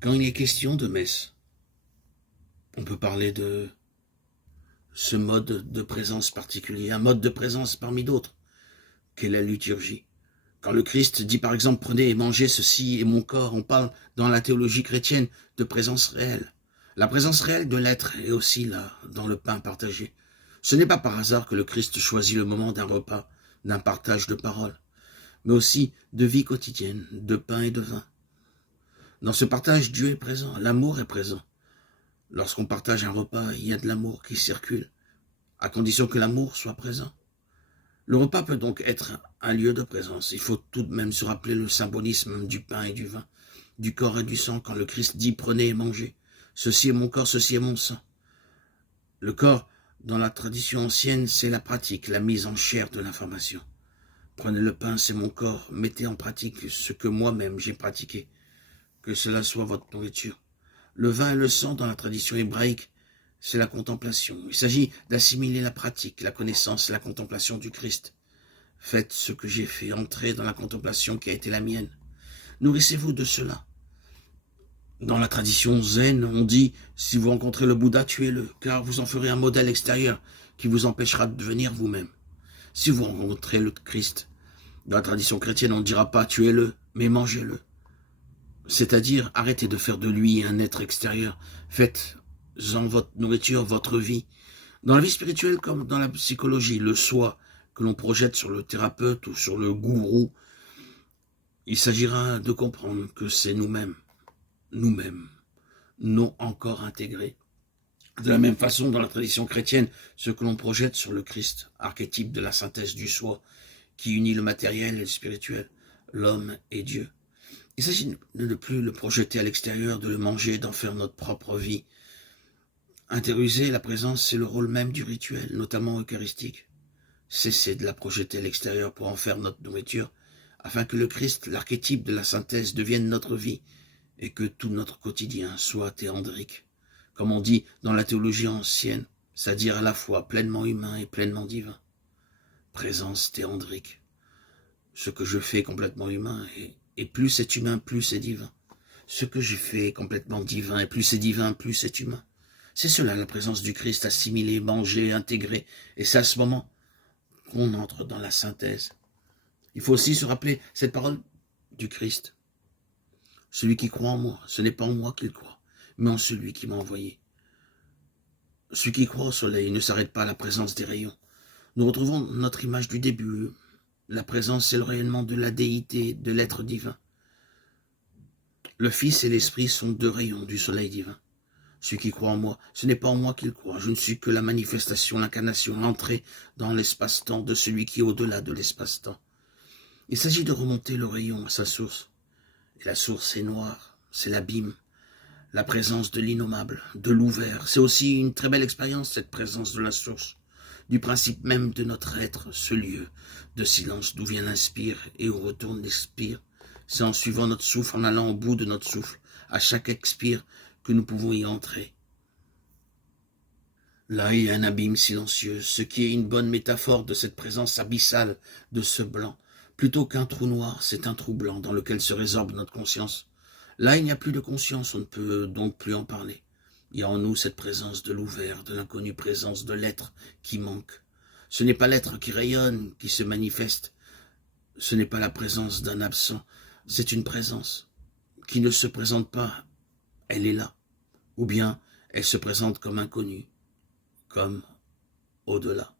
Quand il est question de messe, on peut parler de ce mode de présence particulier, un mode de présence parmi d'autres, qu'est la liturgie. Quand le Christ dit par exemple « Prenez et mangez, ceci est mon corps », on parle dans la théologie chrétienne de présence réelle. La présence réelle de l'être est aussi là, dans le pain partagé. Ce n'est pas par hasard que le Christ choisit le moment d'un repas, d'un partage de paroles, mais aussi de vie quotidienne, de pain et de vin. Dans ce partage, Dieu est présent, l'amour est présent. Lorsqu'on partage un repas, il y a de l'amour qui circule, à condition que l'amour soit présent. Le repas peut donc être un lieu de présence. Il faut tout de même se rappeler le symbolisme du pain et du vin, du corps et du sang, quand le Christ dit « Prenez et mangez, ceci est mon corps, ceci est mon sang ». Le corps, dans la tradition ancienne, c'est la pratique, la mise en chair de l'information. Prenez le pain, c'est mon corps, mettez en pratique ce que moi-même j'ai pratiqué, que cela soit votre nourriture. Le vin et le sang, dans la tradition hébraïque, c'est la contemplation. Il s'agit d'assimiler la pratique, la connaissance, la contemplation du Christ. Faites ce que j'ai fait, entrez dans la contemplation qui a été la mienne. Nourrissez-vous de cela. Dans la tradition zen, on dit « Si vous rencontrez le Bouddha, tuez-le, car vous en ferez un modèle extérieur qui vous empêchera de devenir vous-même. » Si vous rencontrez le Christ, dans la tradition chrétienne, on ne dira pas « Tuez-le, mais mangez-le ». C'est-à-dire, arrêtez de faire de lui un être extérieur. Faites-en votre nourriture, votre vie. Dans la vie spirituelle comme dans la psychologie, le soi que l'on projette sur le thérapeute ou sur le gourou, il s'agira de comprendre que c'est nous-mêmes, non encore intégrés. De la même façon, dans la tradition chrétienne, ce que l'on projette sur le Christ, archétype de la synthèse du soi, qui unit le matériel et le spirituel, l'homme et Dieu. Il s'agit de ne plus le projeter à l'extérieur, de le manger, d'en faire notre propre vie. Intérioriser la présence, c'est le rôle même du rituel, notamment eucharistique. Cesser de la projeter à l'extérieur pour en faire notre nourriture, afin que le Christ, l'archétype de la synthèse, devienne notre vie, et que tout notre quotidien soit théandrique. Comme on dit dans la théologie ancienne, c'est-à-dire à la fois pleinement humain et pleinement divin. Présence théandrique. Ce que je fais est complètement humain, et plus c'est humain, plus c'est divin. Ce que je fais est complètement divin, et plus c'est divin, plus c'est humain. C'est cela la présence du Christ, assimilée, mangée, intégrée, et c'est à ce moment qu'on entre dans la synthèse. Il faut aussi se rappeler cette parole du Christ. Celui qui croit en moi, ce n'est pas en moi qu'il croit, mais en celui qui m'a envoyé. Celui qui croit au soleil ne s'arrête pas à la présence des rayons. Nous retrouvons notre image du début. La présence, c'est le rayonnement de la déité, de l'être divin. Le Fils et l'Esprit sont deux rayons du soleil divin. Celui qui croit en moi, ce n'est pas en moi qu'il croit. Je ne suis que la manifestation, l'incarnation, l'entrée dans l'espace-temps de celui qui est au-delà de l'espace-temps. Il s'agit de remonter le rayon à sa source. Et la source est noire, c'est l'abîme, la présence de l'innommable, de l'ouvert. C'est aussi une très belle expérience, cette présence de la source, du principe même de notre être, ce lieu de silence d'où vient l'inspire et où retourne l'expire. C'est en suivant notre souffle, en allant au bout de notre souffle, à chaque expire, que nous pouvons y entrer. Là, il y a un abîme silencieux, ce qui est une bonne métaphore de cette présence abyssale de ce blanc. Plutôt qu'un trou noir, c'est un trou blanc dans lequel se résorbe notre conscience. Là, il n'y a plus de conscience, on ne peut donc plus en parler. Il y a en nous cette présence de l'ouvert, de l'inconnu, présence de l'être qui manque. Ce n'est pas l'être qui rayonne, qui se manifeste. Ce n'est pas la présence d'un absent, c'est une présence qui ne se présente pas, elle est là. Ou bien, elle se présente comme inconnue, comme au-delà.